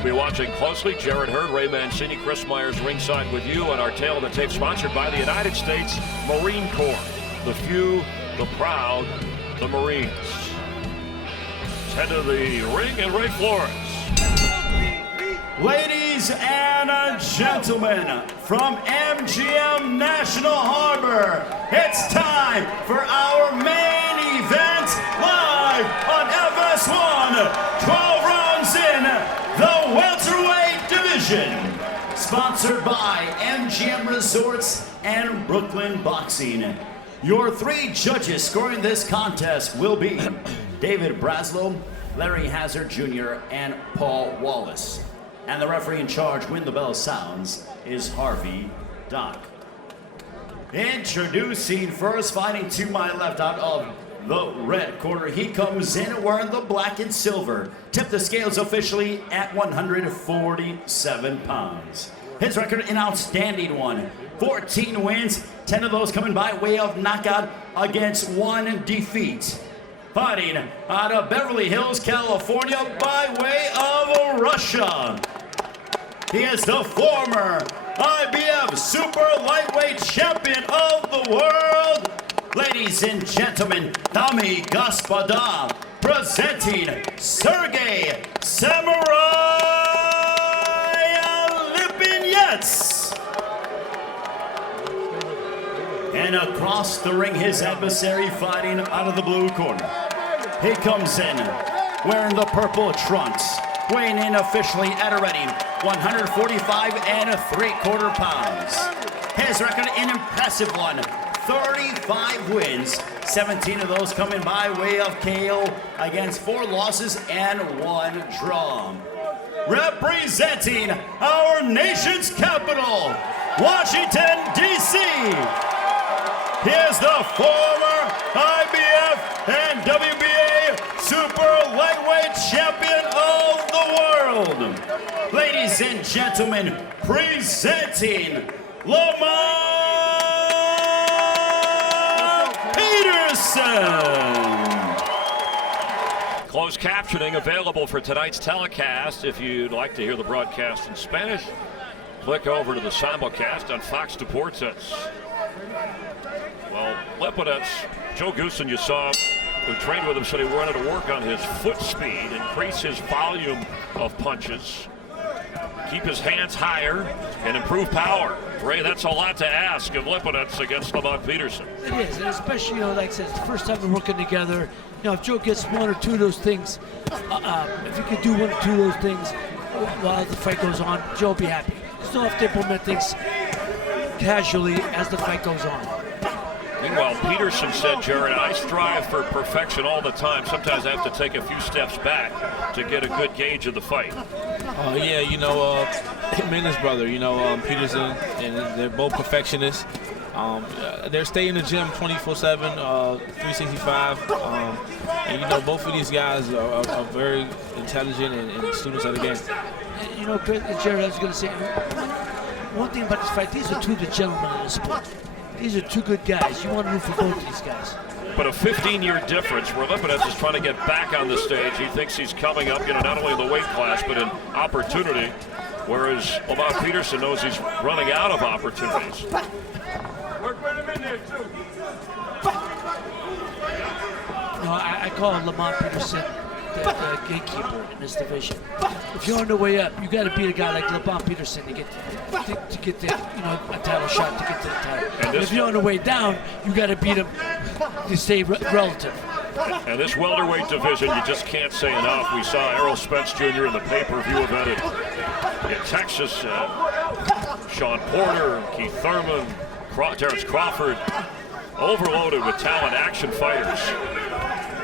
You'll be watching closely. Jared Hurd, Ray Mancini, Chris Myers ringside with you on our Tale of the Tape, sponsored by the United States Marine Corps. The few, the proud, the Marines. Let's head to the ring and Ray Flores. Ladies and gentlemen, from MGM National Harbor, it's time for our main event live on FS1. 12 rounds in the welterweight division. Sponsored by MGM Resorts and Brooklyn Boxing. Your three judges scoring this contest will be David Braslow, Larry Hazard Jr., and Paul Wallace. And the referee in charge when the bell sounds is Harvey Dock. Introducing first, fighting to my left out of the red corner. He comes in wearing the black and silver. Tip the scales officially at 147 pounds. His record, an outstanding one. 14 wins, 10 of those coming by way of knockout against one defeat. Fighting out of Beverly Hills, California by way of Russia. He is the former IBF Super Lightweight Champion of the world. Ladies and gentlemen, Dami Gospoda presenting Sergey Samurai Lipinets. And across the ring, his adversary fighting out of the blue corner. He comes in wearing the purple trunks, weighing in officially at a ready 145 3/4 pounds. His record, an impressive one, 35 wins, 17 of those coming by way of KO against 4 losses and 1 draw. Representing our nation's capital, Washington, D.C., he is the former IBF and WBA Super Lightweight Champion of the world. Ladies and gentlemen, presenting Lamont Peterson. Closed captioning available for tonight's telecast. If you'd like to hear the broadcast in Spanish, click over to the simulcast on FOX Deportes. Well, Lipinets, Joe Goosen, you saw, who trained with him, said he wanted to work on his foot speed, increase his volume of punches, keep his hands higher, and improve power. Ray, that's a lot to ask of Lipinets against Lamont Peterson. It is, and especially, like I said, it's the first time we're working together. If Joe gets 1 or 2 of those things, if he could do 1 or 2 of those things while the fight goes on, Joe will be happy. Still have to implement things casually as the fight goes on. Meanwhile, Peterson said, Jared, I strive for perfection all the time. Sometimes I have to take a few steps back to get a good gauge of the fight. Yeah, him and his brother, Peterson, and they're both perfectionists. They stay in the gym 24/7, 365. And both of these guys are very intelligent and students of the game. Jared, I was going to say, one thing about this fight, these are 2 of the gentlemen in the sport. These are 2 good guys. You want to root for both of these guys. But a 15-year difference where Lipinets is trying to get back on the stage. He thinks he's coming up, not only in the weight class, but in opportunity, whereas Lamont Peterson knows he's running out of opportunities. Work with him in there, too. I call Lamont Peterson the gatekeeper in this division. If you're on the way up, you got to beat a guy like Lamont Peterson to get the a title shot, to get to the title. And if you're on the way down, you got to beat him to stay relative. And this welterweight division, you just can't say enough. We saw Errol Spence Jr. in the pay-per-view event in Texas. Sean Porter, Keith Thurman, Terrence Crawford, overloaded with talent, action fighters.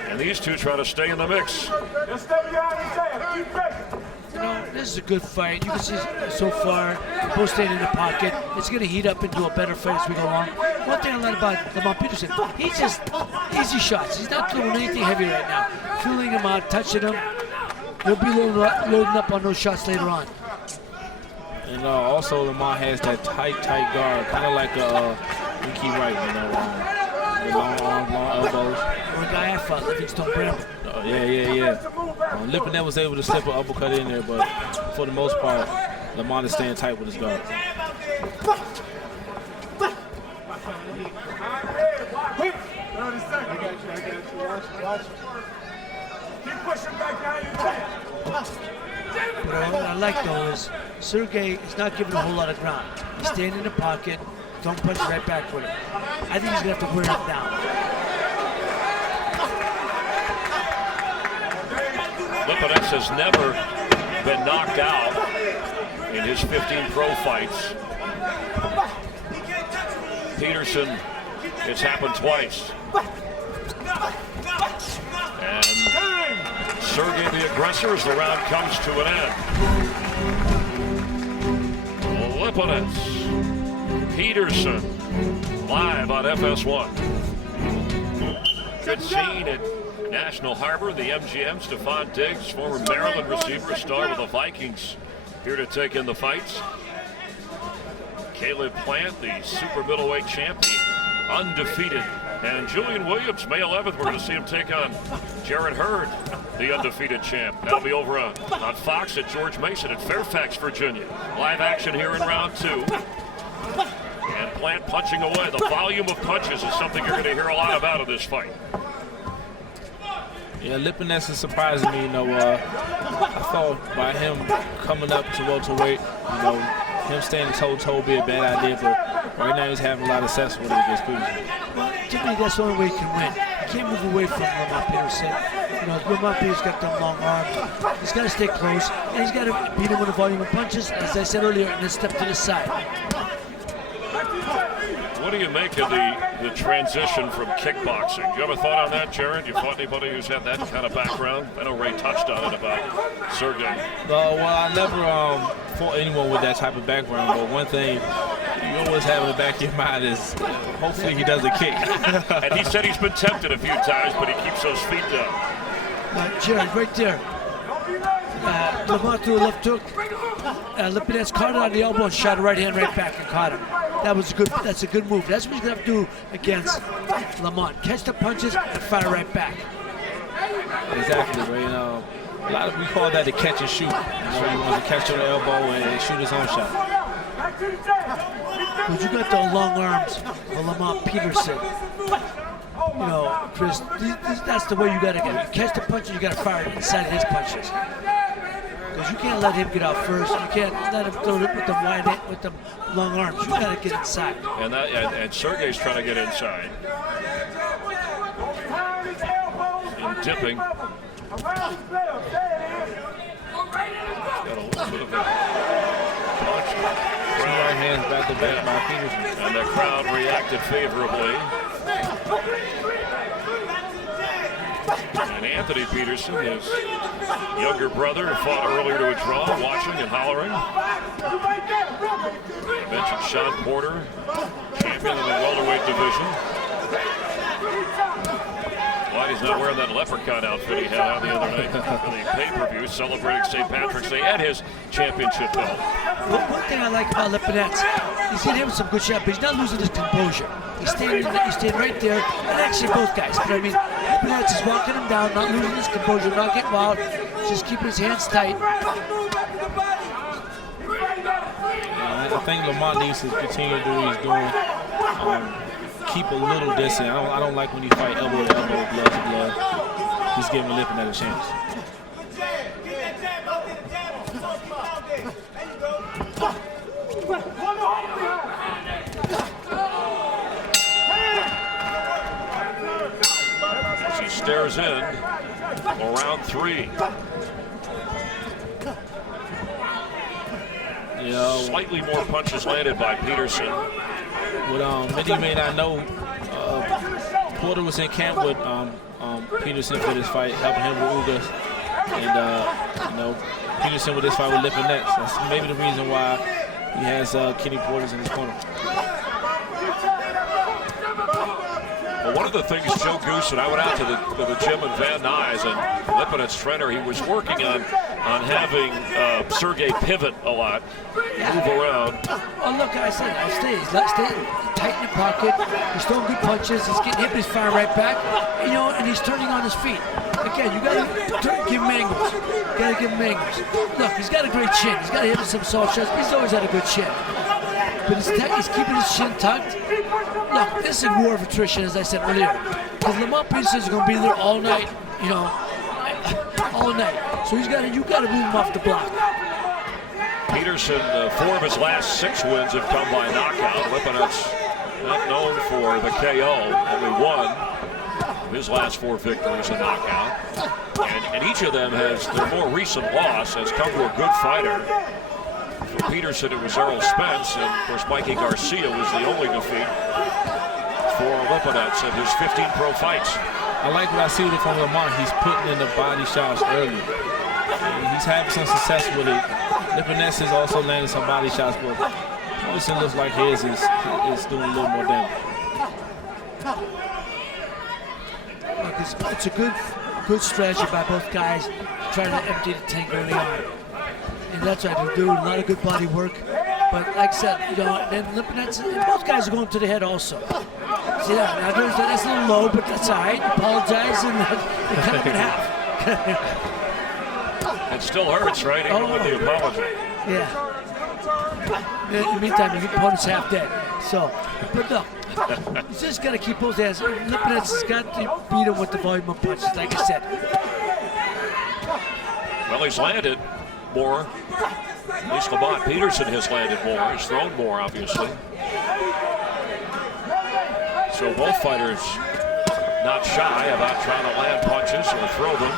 And these 2 try to stay in the mix. This is a good fight. You can see so far, both staying in the pocket. It's going to heat up into a better fight as we go along. One thing I like about Lamont Peterson, he's just easy shots. He's not doing anything heavy right now. Feeling him out, touching him. He'll be loading up on those shots later on. And also Lamont has that tight guard, kind of like a Ricky Wright, the long arms, long elbows. Or a guy I fought, Livingston Brim. Yeah. Lipinets was able to slip an uppercut in there, but for the most part, Lamont is staying tight with his guard. What I like though is Sergey is not giving a whole lot of ground. He's staying in the pocket, don't punch right back with him. I think he's gonna have to wear him down. Lipinets has never been knocked out in his 15 pro fights. Peterson, it's happened twice. And Sergey the aggressor as the round comes to an end. Lipinets, Peterson, live on FS1. Good scene at National Harbor, the MGM. Stephon Diggs, former Maryland receiver, star with the Vikings, here to take in the fights. Caleb Plant, the super middleweight champion, undefeated. And Julian Williams, May 11th, we're going to see him take on Jarrett Hurd, the undefeated champ. That'll be over on Fox at George Mason in Fairfax, Virginia. Live action here in round 2. And Plant punching away. The volume of punches is something you're going to hear a lot about in this fight. Yeah, Lipinets is surprising me. I thought by him coming up to welterweight, him staying toe-to-toe would be a bad idea, but right now he's having a lot of success with it against Peterson. Well, to me, that's the only way he can win. He can't move away from Lamont Peterson. Lamont Peterson's got them long arms. He's got to stay close, and he's got to beat him with a volume of punches, as I said earlier, and then step to the side. What do you make of the transition from kickboxing? Do you have a thought on that, Jared? You fought anybody who's had that kind of background? I know Ray touched on it about Sergey. Well, I never fought anyone with that type of background, but one thing you always have in the back of your mind is hopefully he doesn't kick. And he said he's been tempted a few times, but he keeps those feet down. Jared, right there. Lamont threw a left hook. Lipinets caught it on the elbow and shot a right hand right back and caught him. That's a good move. That's what he's gonna have to do against Lamont. Catch the punches and fire right back. Exactly, Ray. We call that the catch and shoot. So he wants to catch on the elbow and shoot his own shot. But you got the long arms of Lamont Peterson. Chris, that's the way you gotta get it. You catch the punches, you gotta fire it inside his punches. Because you can't let him get out first. You can't let him throw it with the long arms. You gotta get inside. And Sergey's trying to get inside. And dipping. Got a little bit of a punch. Right hands back to back by Peterson. And the crowd reacted favorably. And Anthony Peterson, his younger brother, fought earlier to a draw, watching and hollering. I mentioned Sean Porter, champion in the welterweight division. Glad he's not wearing that leprechaun outfit he had on the other night for the pay-per-view celebrating St. Patrick's Day and his championship belt. One thing I like about Lipinets, he's getting him some good shots, but he's not losing his composure. He's staying right there, and actually both guys. But I mean, Lipinets is walking him down, not losing his composure, not getting wild, just keeping his hands tight. I think Lamont needs to continue to do what he's doing. Keep a little distance. I don't like when you fight elbow to elbow, blood to blood. He's giving Lipinets a chance. As he stares in for round 3. Slightly more punches landed by Peterson. What many may not know, Porter was in camp with Peterson for this fight, helping him with Ugas. And, Peterson with this fight with Lipinets. That's maybe the reason why he has Kenny Porter in his corner. Well, one of the things Joe Goose and I went out to the gym in Van Nuys, and Lipinets' trainer, he was working on on having Sergey pivot a lot, move around. Oh, look, I said, he's staying tight in the pocket. He's throwing good punches. He's getting hit, but he's firing right back. You know, and he's turning on his feet. Again, you got to give him angles. You got to give him angles. Look, he's got a great chin. He's got to hit with some soft shots, but he's always had a good chin. But he's keeping his chin tucked. Look, this is a war of attrition, as I said earlier. Because Lamont Peterson is going to be there all night, you know, all night. So you got to move him off the block. Peterson, 4 of his last 6 wins have come by knockout. Lipinets not known for the KO, only 1 of his last 4 victories a knockout. And each of them their more recent loss has come to a good fighter. For Peterson, it was Errol Spence, and of course Mikey Garcia was the only defeat for Lipinets in his 15 pro fights. I like what I see from Lamont. He's putting in the body shots early. And he's having some success with it. Lipinets is also landing some body shots, but Peterson looks like his is doing a little more damage. Look, it's a good strategy by both guys, trying to empty the tank early on. And that's what I do. A lot of good body work. But like I said, you know, then Lipinets, and both guys are going to the head also. See that? Now that's a little low, but that's all right. Apologize, and they cut him in half. It still hurts, right? Even with the apology. Yeah. In the meantime, your opponent's half dead. So, but look, he's just got to keep both hands. Lipinets has got to beat him with the volume of punches, like I said. Well, he's landed more. At least Lamont Peterson has landed more. He's thrown more, obviously. So both fighters not shy about trying to land punches or throw them.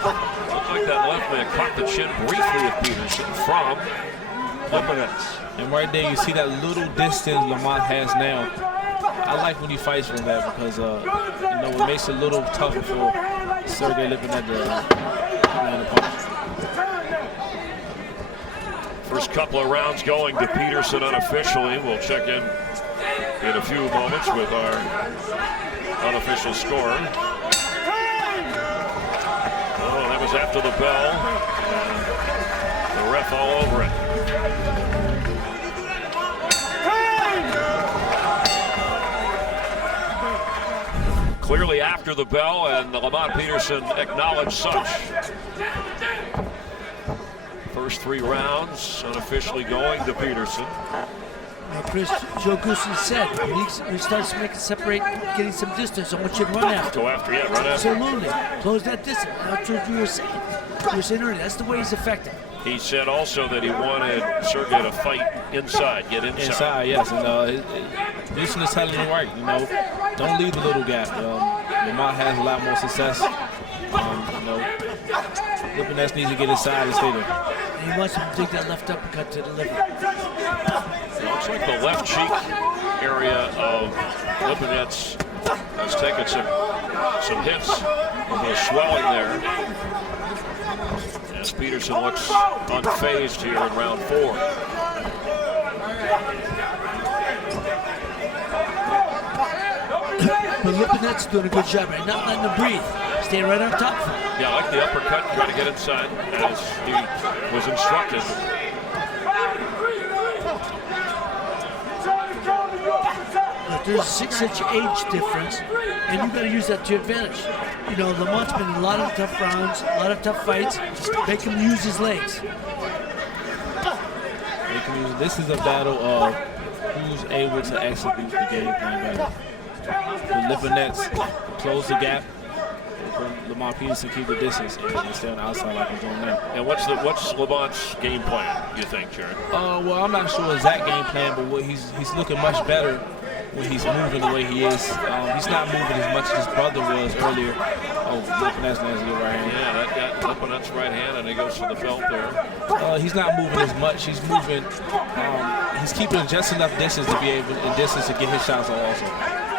Looked like that left man caught the chin briefly of Peterson from Lipinets. And right there, you see that little distance Lamont has now. I like when he fights from that because, you know, it makes it a little tougher for Sergey Lipinets to land the punch. First couple of rounds going to Peterson unofficially. We'll check in a few moments with our unofficial scorer. Oh, that was after the bell. The ref all over it. Clearly after the bell, and Lamont Peterson acknowledged such. First 3 rounds unofficially going to Peterson. Now, Chris, Joe Goosen said when he starts separate, getting some distance, I want you to run after. Go after, yeah, run after. Absolutely. Close that distance. That's what you were saying. You were saying earlier, that's the way he's effective. He said also that he wanted Sergey to fight inside, get inside. Inside, yes. And Peterson is telling him right, you know, don't leave the little gap. Lamont has a lot more success. You know, Lipinets needs to get inside and stay there. And he wants him to take that left uppercut to the liver. It looks like the left cheek area of Lipinets has taken some hits, a little swelling there. As Peterson looks unfazed here in round 4. But Lipinets doing a good job right, not letting him breathe. Staying right on top of him. Yeah, I like the uppercut, try to get inside as he was instructed. But there's a 6-inch age difference, and you've got to use that to your advantage. You know, Lamont's been in a lot of tough rounds, a lot of tough fights. Make him use his legs. This is a battle of who's able to execute the game plan better. The Lipinets close the gap. Lamont Peterson keep the distance and stay on the outside like he's doing now. And what's Lamont's game plan, you think, Jared? Well, I'm not sure exact game plan, but what he's looking much better when he's moving the way he is. He's not moving as much as his brother was earlier. Oh, Lipinets lands a good right hand. Yeah, that got Lipinets' right hand, and he goes to the belt there. He's not moving as much. He's moving. He's keeping just enough distance to be able to get his shots off also.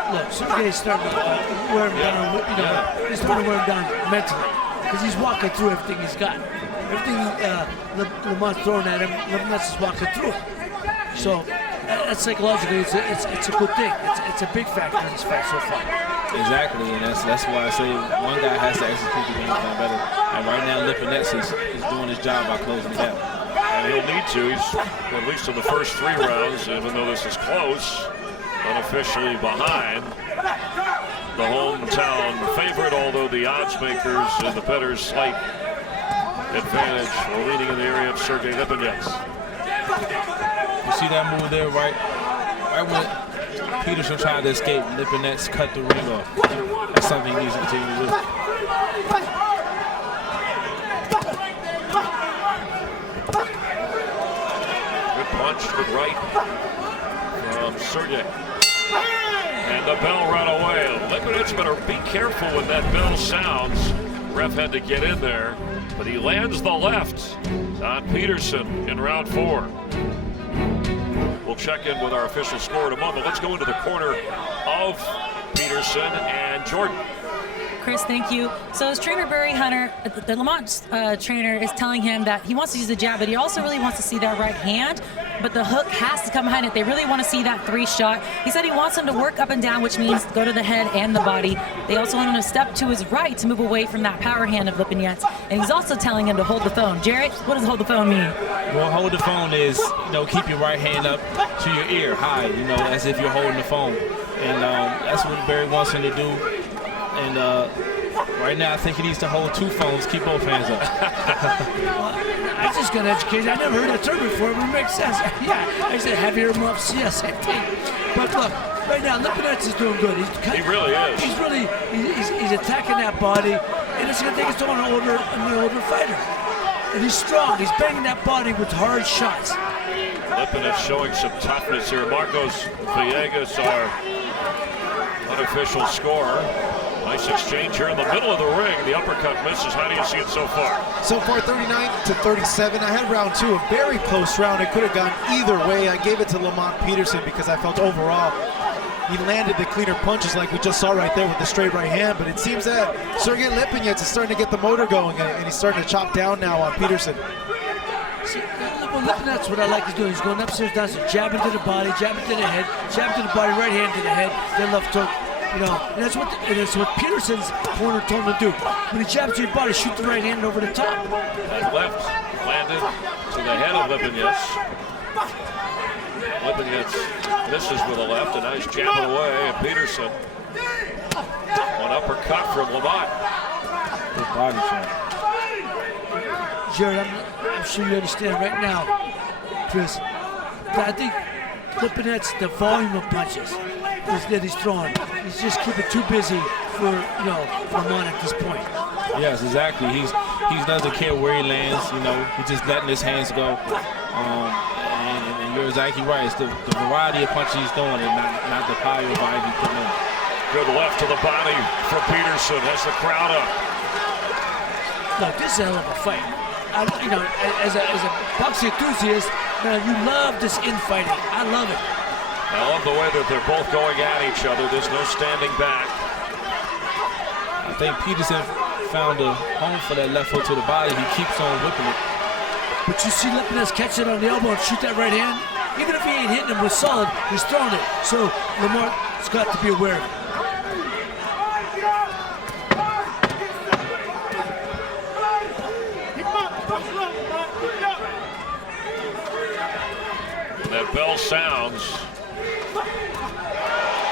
Look, Sergey's starting to wear him down. You know, he's starting to wear him down mentally because he's walking through everything he's got. Everything Lamont's throwing at him, Lipinets is walking through it. So that's psychologically, it's a good thing. It's a big factor in this fight so far. Exactly, and that's why I say one guy has to execute the game plan better right now, Lipinets is doing his job by closing the gap. And he'll need to. He's at least in the first 3 rounds, even though this is close, unofficially behind the hometown favorite, although the odds makers and the bettors slight advantage or leading in the area of Sergey Lipinets. You see that move there, right when Peterson tried to escape, Lipinets cut the ring off. That's something he needs to continue to do. Good punch to the right from Sergey. And the bell right away. Lipinets better be careful when that bell sounds. Ref had to get in there, but he lands the left on Peterson in round 4. We'll check in with our official score in a moment. Let's go into the corner of Peterson and Jordan. Chris, thank you. So his trainer, Barry Hunter, the Lamont trainer, is telling him that he wants to use the jab, but he also really wants to see that right hand, but the hook has to come behind it. They really want to see that 3 shot. He said he wants him to work up and down, which means go to the head and the body. They also want him to step to his right to move away from that power hand of Lipinets. And he's also telling him to hold the phone. Jarrett, what does hold the phone mean? Well, hold the phone is, keep your right hand up to your ear high, as if you're holding the phone. And that's what Barry wants him to do. And right now, I think he needs to hold 2 phones, keep both hands up. I just got educated. I never heard that term before, but it makes sense. Yeah, I said have earmuffs. Yeah, same thing. But look, right now, Lipinets is doing good. He really is. He's attacking that body, and it's going to take his toll on an older fighter. And he's strong. He's banging that body with hard shots. Lipinets showing some toughness here. Marcos Villegas, our unofficial scorer. Nice exchange here in the middle of the ring. The uppercut misses. How do you see it so far? So far, 39-37. I had round 2, a very close round. It could have gone either way. I gave it to Lamont Peterson because I felt overall he landed the cleaner punches like we just saw right there with the straight right hand. But it seems that Sergey Lipinets is starting to get the motor going, and he's starting to chop down now on Peterson. See, Lipinets, what I like is doing. He's going upstairs, downstairs, jabbing to the body, jabbing to the head, jabbing to the body, right hand to the head, then left hook. And that's what Peterson's corner told him to do. When he jabs to your body, shoot the right hand over the top. That left landed to the head of Lipinets. Lipinets misses with a left, and now he's jabbing away. And Peterson, one uppercut from Lamont. Good body shot. Jared, I'm sure you understand right now, Chris, that I think Lipinets, the volume of punches that he's throwing, he's just keeping too busy for Lamont at this point. Yes, exactly. He doesn't care where he lands. He's just letting his hands go. And you're exactly right. It's the variety of punches he's throwing, and not the power of Ivy putting in. Good left to the body from Peterson. Has the crowd up. Look, this is a hell of a fight. As a boxing enthusiast, man, you love this infighting. I love it. I love the way that they're both going at each other. There's no standing back. I think Peterson found a home for that left hook to the body. He keeps on whipping it. But you see Lipinets catch it on the elbow and shoot that right hand. Even if he ain't hitting him with solid, he's throwing it. So Lamar's got to be aware of it. That bell sounds.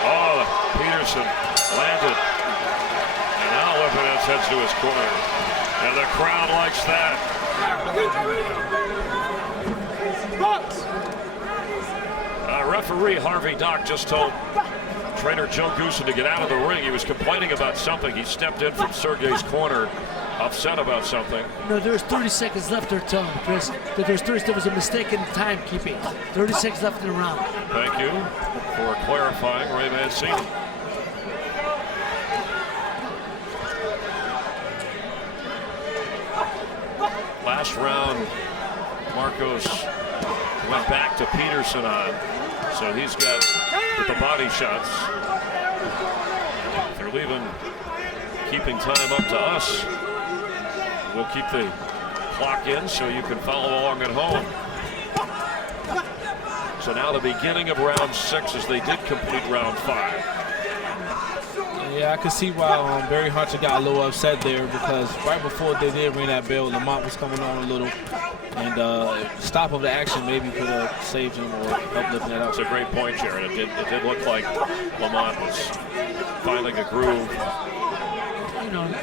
Oh, Peterson landed. And now Lipinets heads to his corner. And the crowd likes that. Referee Harvey Dock just told trainer Joe Goosen to get out of the ring. He was complaining about something. He stepped in from Sergey's corner, upset about something. No, there's 30 seconds left. They're telling me, Chris, that there was a mistake in timekeeping. 30 seconds left in the round. Thank you for clarifying, Ray Mancini. Last round, Marcos went back to Peterson on. So he's got with the body shots. They're keeping time up to us. We'll keep the clock in so you can follow along at home. So now the beginning of round 6 as they did complete round 5. Yeah, I could see why Barry Hunter got a little upset there, because right before they did ring that bell, Lamont was coming on a little, and stop of the action maybe could have saved him or helped lift that up. That's a great point, Jared. It did look like Lamont was finding a groove. You know, and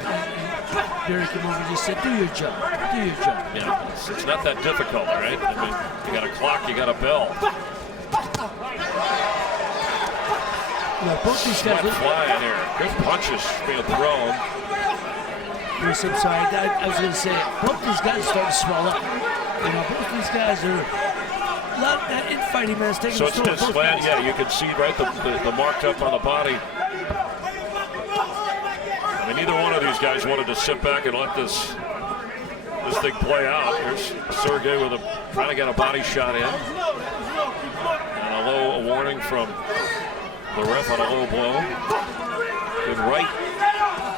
Barry came over and just said, do your job, do your job. Yeah, it's not that difficult, right? I mean, you got a clock, you got a bell. Yeah, both these guys Sweat flying here. Good punches being thrown. I'm sorry, I was going to say, both these guys are starting to swell up. You know, both these guys are a lot that infighting, man. It's taking So it's just slant, yeah, you can see right the marked up on the body. I mean, neither one of these guys wanted to sit back and let this thing play out. Here's Sergey with trying to get a body shot in. And a warning from the ref on a low blow. Good right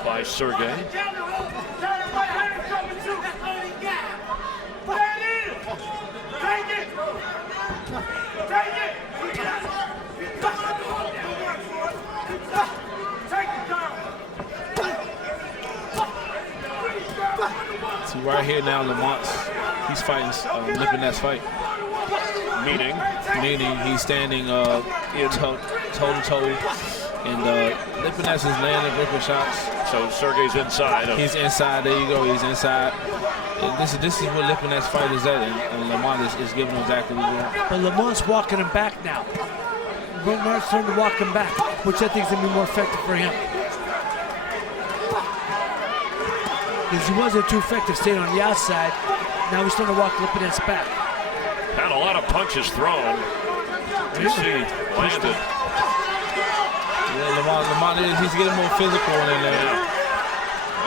by Sergey. See right here now, he's fighting Lipinets' fight. Meaning he's standing toe-to-toe, and Lipinets is landing ripping shots. So Sergey's inside. He's inside. There you go. He's inside. And this is what Lipinets' fight is at, and Lamont is giving him exactly what he wants. But Lamont's walking him back now. Lamont's trying to walk him back, which I think is going to be more effective for him. Because he wasn't too effective staying on the outside. Now he's starting to walk Lipinets back. Had a lot of punches thrown. You see, landed. Yeah, Lamont he's getting more physical in there. Yeah.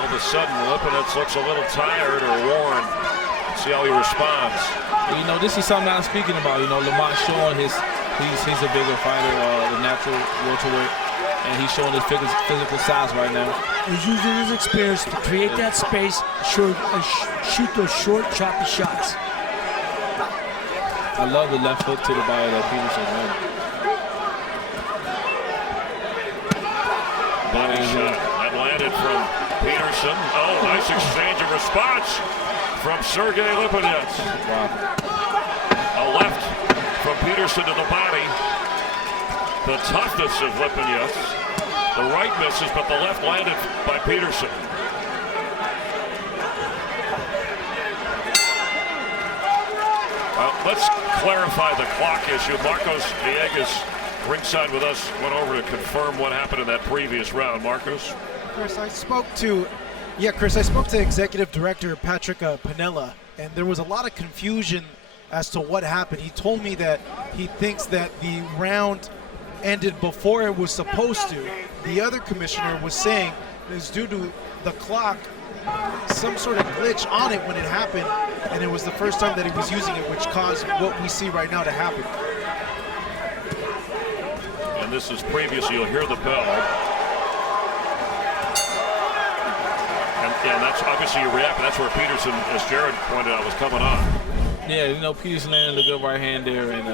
All of a sudden, Lipinets looks a little tired or worn. Let's see how he responds. You know, this is something I'm speaking about. You know, Lamont showing he's a bigger fighter, the natural welterweight, and he's showing his physical size right now. He's using his experience to create that space, shoot those short, choppy shots. I love the left hook to the body that Peterson won. Body shot. That landed from Peterson. Oh, nice exchange of response from Sergey Lipinets. Wow. A left from Peterson to the body. The toughness of Lipinets. The right misses, but the left landed by Peterson. Let's clarify the clock issue. Marcos Villegas, ringside with us, went over to confirm what happened in that previous round. Marcos? Chris, I spoke to Executive Director Patrick Pinella, and there was a lot of confusion as to what happened. He told me that he thinks that the round ended before it was supposed to. The other commissioner was saying it's due to the clock, some sort of glitch on it when it happened, and it was the first time that he was using it, which caused what we see right now to happen. And this is previous, you'll hear the bell. And that's obviously you react, that's where Peterson, as Jared pointed out, was coming on. Yeah, you know, Peterson landed a good right hand there, and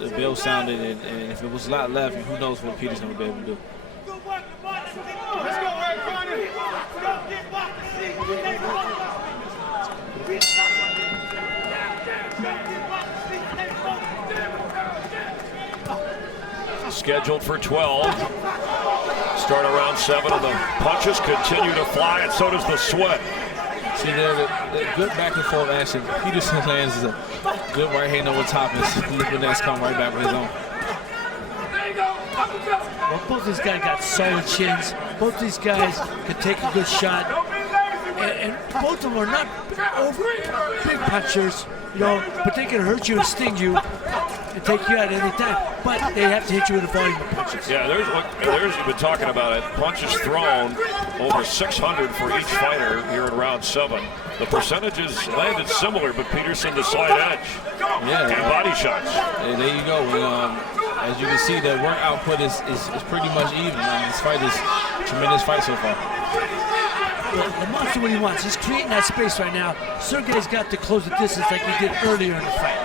the bell sounded, and if it was a lot left, who knows what Peterson would be able to do. Let's go, Red Connie. Scheduled for 12. Start around 7, and the punches continue to fly, and so does the sweat. See there, the good back and forth action. Peterson lands a good right hand over top, and Lipinets come right back with his own. Well, both these guys got solid chins. Both these guys can take a good shot. And both of them are not over big punchers, you know, but they can hurt you and sting you and take you out at any time. But they have to hit you with a volume of punches. Yeah, there's you've been talking about it. Punches thrown over 600 for each fighter here in round 7. The percentages landed similar, but Peterson the slight edge. Yeah, and body shots. Yeah, there you go. As you can see, the work output is pretty much even. This fight is a tremendous fight so far. Well, Lamont's doing what he wants. He's creating that space right now. Sergey's got to close the distance like he did earlier in the fight.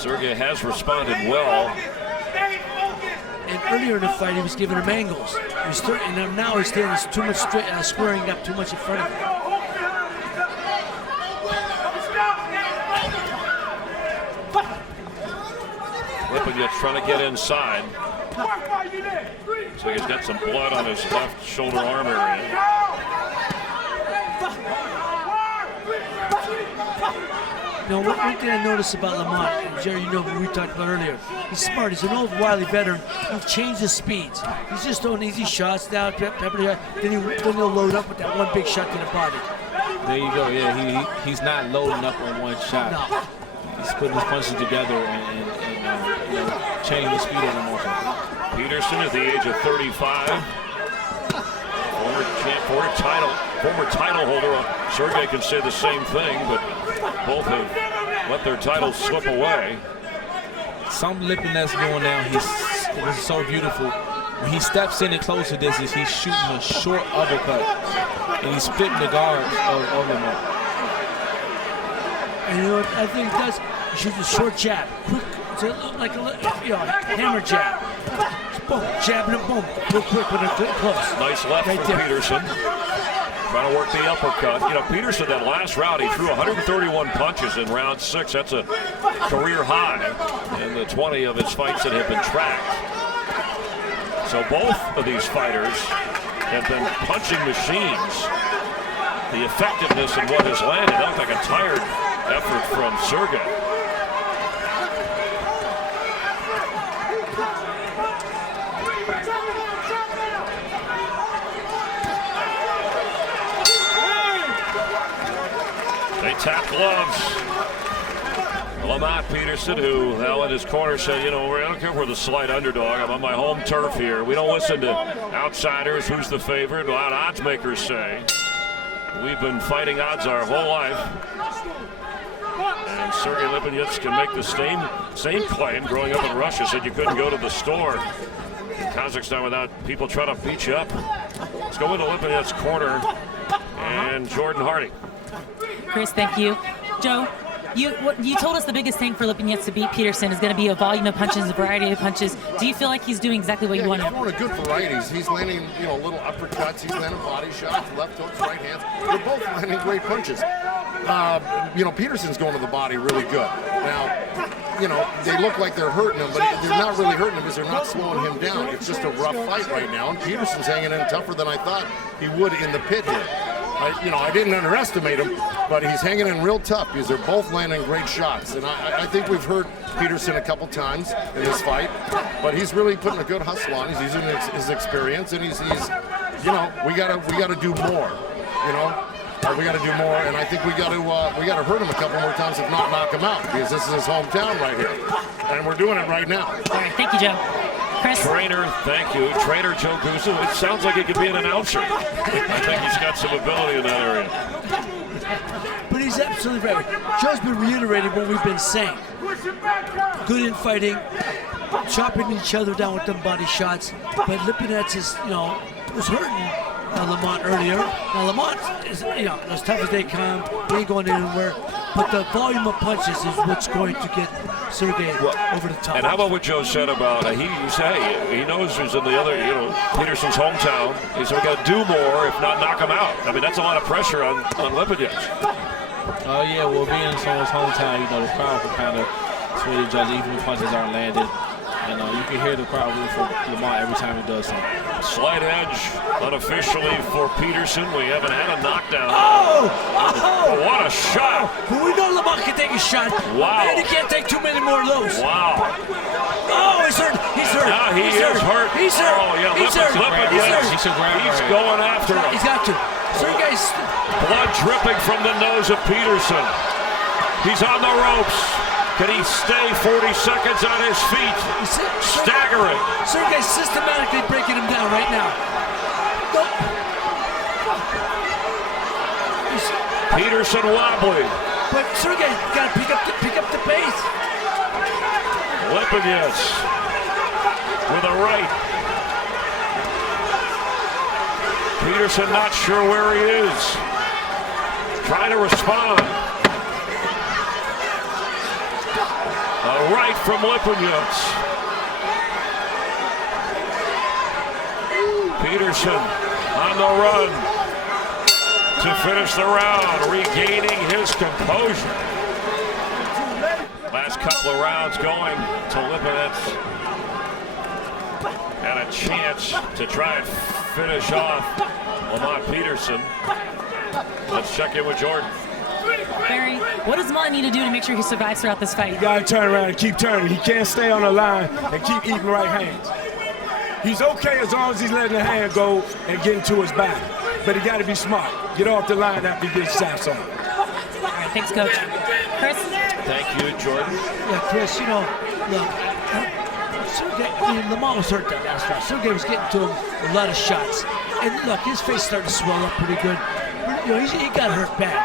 Sergey has responded well. And earlier in the fight, he was giving him angles. And now he's doing too much squaring up too much in front of him. Lipinets trying to get inside. So he's got some blood on his left shoulder arm area. Now, one thing I noticed about Lamont, and Jerry, you know what we talked about earlier, he's smart. He's an old, wily veteran. He'll change his speeds. He's just throwing easy shots now, then he'll load up with that one big shot to the body. There you go. Yeah, he's not loading up on one shot. No. He's putting his punches together and changing the speed on them also. Peterson at the age of 35. Former title holder. Sergey can say the same thing, but both have let their titles slip away. Some Lipinets going now, it was so beautiful. When he steps in at closer distance, he's shooting a short uppercut, and he's fitting the guards of Lamont. And you know what I think he does? He shoots a short jab, quick, like a hammer jab. Boom, jabbing it, boom, real quick when they're close. Nice left right from there. Peterson. Trying to work the uppercut. You know, Peterson, that last round, he threw 131 punches in round 6. That's a career high in the 20 of his fights that have been tracked. So both of these fighters have been punching machines. The effectiveness in what has landed looked like a tired effort from Sergey. They tap gloves. Lamont Peterson, who now in his corner said, you know, I don't care if we're the slight underdog. I'm on my home turf here. We don't listen to outsiders. Who's the favorite? A lot of odds makers say. We've been fighting odds our whole life. And Sergey Lipinets can make the same claim. Growing up in Russia, said you couldn't go to the store in Kazakhstan without people trying to beat you up. Let's go into Lipinets' corner and Jordan Hardy. Chris, thank you. Joe, you told us the biggest thing for Lipinets to beat Peterson is going to be a volume of punches, a variety of punches. Do you feel like he's doing exactly what you wanted? He's throwing a good varieties. He's landing, little uppercuts. He's landing body shots, left hooks, right hands. They're both landing great punches. Peterson's going to the body really good. Now, they look like they're hurting him, but they're not really hurting him because they're not slowing him down. It's just a rough fight right now, and Peterson's hanging in tougher than I thought he would in the pit here. I didn't underestimate him, but he's hanging in real tough because they're both landing great shots. And I think we've hurt Peterson a couple times in this fight, but he's really putting a good hustle on. He's using his experience, and he's we gotta do more. We got to do more, and I think we got to hurt him a couple more times, if not knock him out, because this is his hometown right here, and we're doing it right now. All right, thank you, Joe. Chris? Trainer, thank you. Trainer Joe Gusso. It sounds like he could be an announcer. I think he's got some ability in that area. But he's absolutely right. Joe's been reiterating what we've been saying. Good in fighting, chopping each other down with them body shots. But Lipinets is, was hurting Lamont earlier. Now Lamont is, as tough as they come, he ain't going anywhere. But the volume of punches is what's going to get Sergey over the top. And how about what Joe said about he knows he's in the other, Peterson's hometown. He said we got to do more, if not knock him out. I mean, that's a lot of pressure on Lipinets. Oh yeah, well, being in someone's hometown, the crowd can kind of sway the judge even if punches aren't landed. And you can hear the crowd root for Lamont every time he does something. Slight edge unofficially for Peterson. We haven't had a knockdown. Oh, what a shot! But we know Lamont can take a shot. Wow. And he can't take too many more of those. Wow. Oh, he's hurt. He's hurt. Now he is hurt. He's hurt. Oh, yeah. He's hurt. He's going after him. He's got to. Sergey's blood dripping from the nose of Peterson. He's on the ropes. Can he stay 40 seconds on his feet? Staggering. Sergey's systematically breaking him down right now. Peterson wobbly. But Sergey got to pick up the pace. Lipinets with a right. Peterson not sure where he is. Trying to respond. A right from Lipinets. Peterson on the run to finish the round, regaining his composure. Last couple of rounds going to Lipinets. And a chance to try and finish off Lamont Peterson. Let's check in with Jordan. Barry, what does Lamont need to do to make sure he survives throughout this fight? You gotta turn around and keep turning. He can't stay on the line and keep eating right hands. He's okay as long as he's letting the hand go and getting to his back. But he gotta be smart. Get off the line after he gets shots on. All right, thanks, Coach. Chris? Thank you, Jordan. Yeah, Chris, you know, look, Sergey, Lamont was hurt that last round. Sergey was getting to him a lot of shots. And look, his face started to swell up pretty good. You know, he got hurt bad.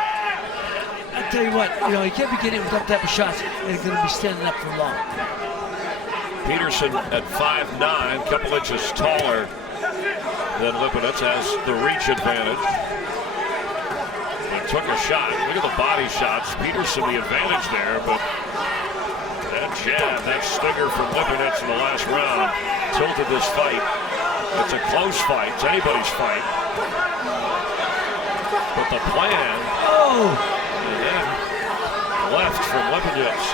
I tell you what, you know, he can't be getting with that type of shots and he's going to be standing up for long. Peterson at 5'9", a couple inches taller than Lipinets, has the reach advantage. And took a shot. Look at the body shots. Peterson the advantage there, but that jab, that stinger from Lipinets in the last round tilted this fight. It's a close fight. It's anybody's fight. But the plan, and then left from Lipinets.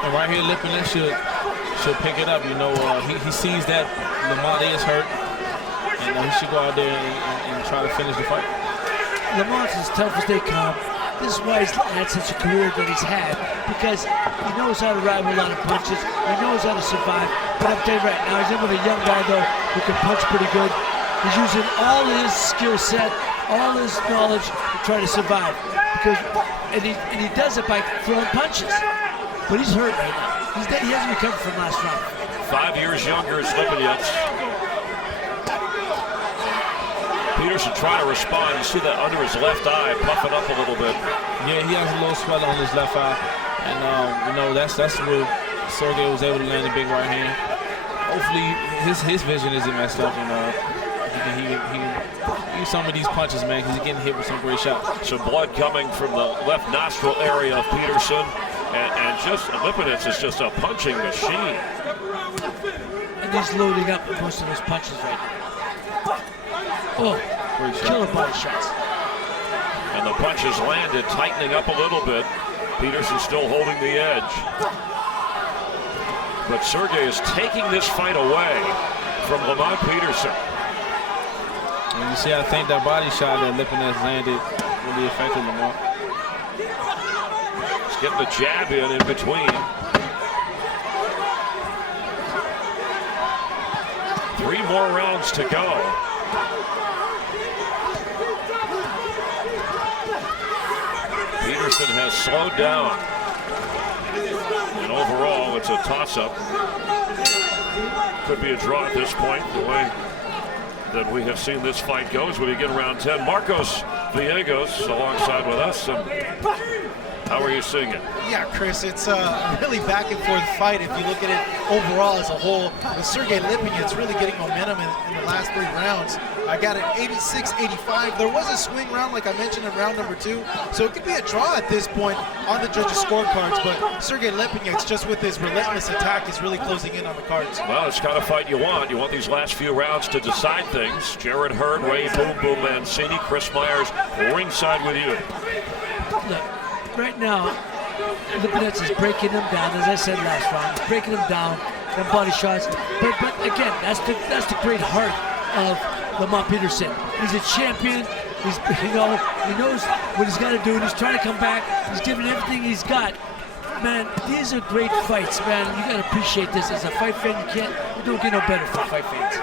And right here, Lipinets should pick it up. You know, he sees that Lamont is hurt, and he should go out there and try to finish the fight. Lamont's as tough as they come. This is why he's had such a career that he's had, because he knows how to ride with a lot of punches. He knows how to survive. But I'm telling you right now, he's in with a young guy, though, who can punch pretty good. He's using all his skill set, all his knowledge to try to survive. And he does it by throwing punches. But he's hurt right now. He hasn't recovered from last round. 5 years younger is Lipinets. Peterson trying to respond. You see that under his left eye, puffing up a little bit. Yeah, he has a little swelling on his left eye, and you know that's where Sergey was able to land a big right hand. Hopefully, his vision isn't messed up, and he can use some of these punches, man, because he's getting hit with some great shots. Some blood coming from the left nostril area of Peterson, and just Lipinets is just a punching machine. And he's loading up with most of those punches right now. Oh, killer body shots. And the punches landed, tightening up a little bit. Peterson still holding the edge. But Sergey is taking this fight away from Lamont Peterson. And you see, I think that body shot that Lipinets landed really affected Lamont. He's getting the jab in between. 3 more rounds to go. Peterson has slowed down. And overall, it's a toss-up. Could be a draw at this point, the way that we have seen this fight go as we begin round 10. Marcos Villegas alongside with us. How are you seeing it? Yeah, Chris, it's a really back and forth fight if you look at it overall as a whole. With Sergey Lipinets really getting momentum in the last 3 rounds. I got an 86-85. There was a swing round, like I mentioned, in round number 2. So it could be a draw at this point on the judges' scorecards. But Sergey Lipinets, just with his relentless attack, is really closing in on the cards. Well, it's the kind of fight you want. You want these last few rounds to decide things. Jared Hurd, Ray Boom Boom Mancini, Chris Myers ringside with you. Look, right now, Lipinets is breaking them down, as I said last round. He's breaking them down, them body shots. But again, that's the great heart of Lamont Peterson. He's a champion. He knows what he's got to do, and he's trying to come back. He's giving everything he's got. Man, these are great fights, man. You got to appreciate this as a fight fan. You don't get no better for fight fans.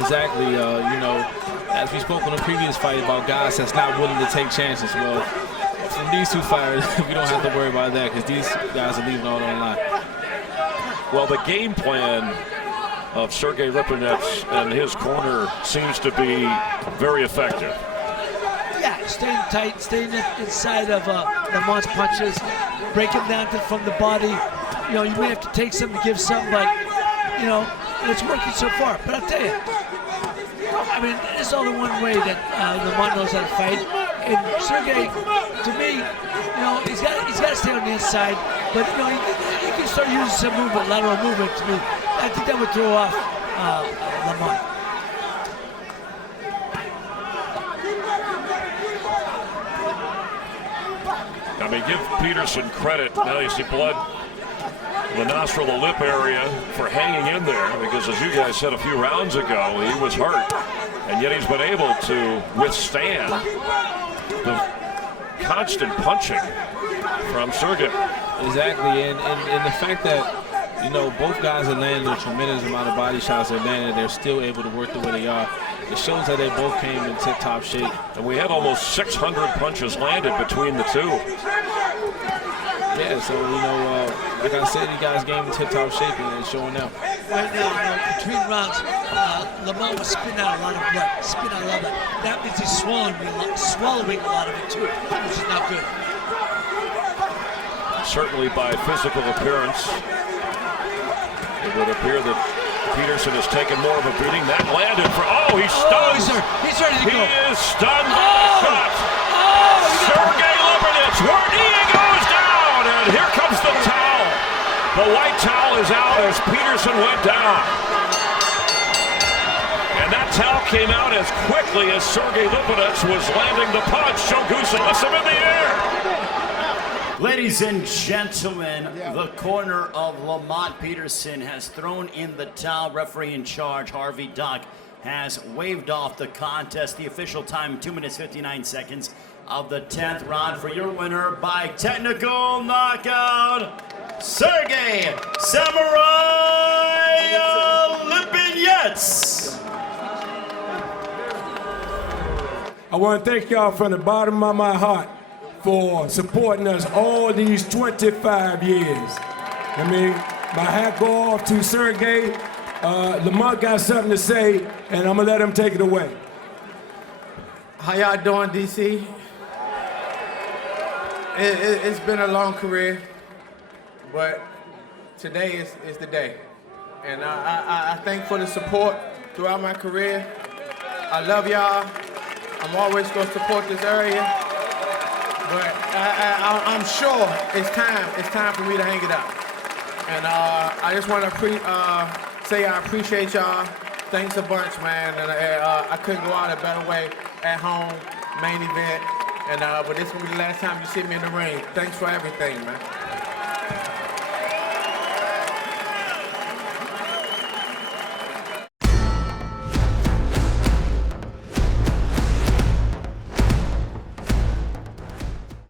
Exactly. You know, as we spoke on the previous fight about guys that's not willing to take chances. Well, from these 2 fighters, we don't have to worry about that because these guys are leaving all on the line. Well, the game plan of Sergey Lipinets and his corner seems to be very effective. Yeah, staying tight, staying inside of Lamont's punches, break him down from the body. You know, you may have to take some to give some, but, you know, it's working so far. But I'll tell you, I mean, it's only one way that Lamont knows how to fight. And Sergey, to me, he's got to stay on the inside, but he can start using some movement, lateral movement. To me, I think that would throw off Lamont. I mean, give Peterson credit. Now you see blood in the nostril, the lip area, for hanging in there, because as you guys said a few rounds ago, he was hurt, and yet he's been able to withstand the constant punching from Sergey. Exactly, and the fact that both guys are landing a tremendous amount of body shots, they're still able to work the way they are. It shows that they both came in tip-top shape. And we had almost 600 punches landed between the two. Yeah, so, like I said, you guys game in tip-top shape and it's showing out. Right now, between rounds, Lamont was spitting out a lot of blood, That means he's swallowing a lot of it too, which is not good. Certainly by physical appearance, it would appear that Peterson has taken more of a beating. That landed for, he's stunned. He's ready to go. He is stunned by the shot. Sergey Lipinets, he goes down, and here comes the towel. The white towel is out as Peterson went down. And that towel came out as quickly as Sergey Lipinets was landing the punch. Shogusa lifts him in the air. Ladies and gentlemen, the corner of Lamont Peterson has thrown in the towel. Referee in charge, Harvey Duck, has waved off the contest. The official time, 2 minutes, 59 seconds of the 10th round. For your winner by technical knockout, Sergey Samurai Lipinets. I want to thank y'all from the bottom of my heart for supporting us all these 25 years. I mean, my hat go off to Sergey. Lamont got something to say, and I'm gonna let him take it away. How y'all doing, DC? It's been a long career, but today is the day. And I thank for the support throughout my career. I love y'all. I'm always gonna support this area. But I'm sure it's time for me to hang it up. And I just want to say I appreciate y'all. Thanks a bunch, man. And I couldn't go out a better way at home, main event. And but this will be the last time you see me in the ring. Thanks for everything, man.